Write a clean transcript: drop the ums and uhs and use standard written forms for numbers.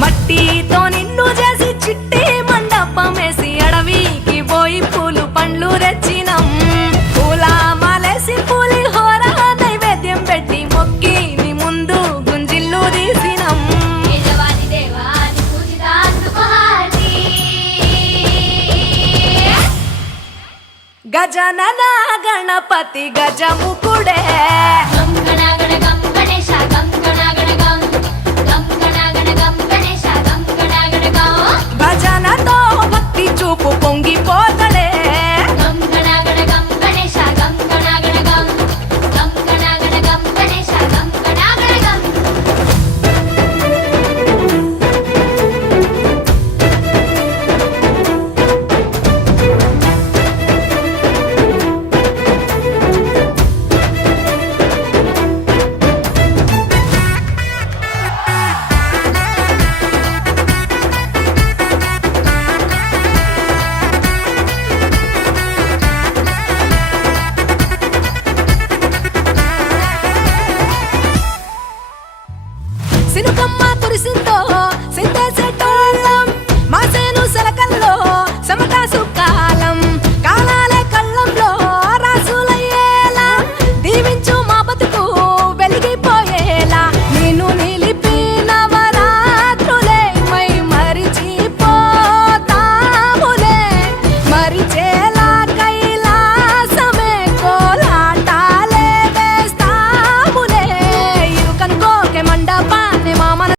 మట్టితో నిన్ను చేసి చిట్టి మండపమేసి అడవికి పోయి పూలు పండ్లు తెచ్చినం పూల మాలేసి పులిహోర నైవేద్యం పెట్టి మొక్కి నీ ముందు గుంజిల్లు తీసినం గజనన గణపతి గజముకుడే భజనతో భక్తి చూపు పొంగిపోతడే సినుకమ్మ కురిసిందో సిందేసేటోళ్ళం మాసేను సెలకల్లో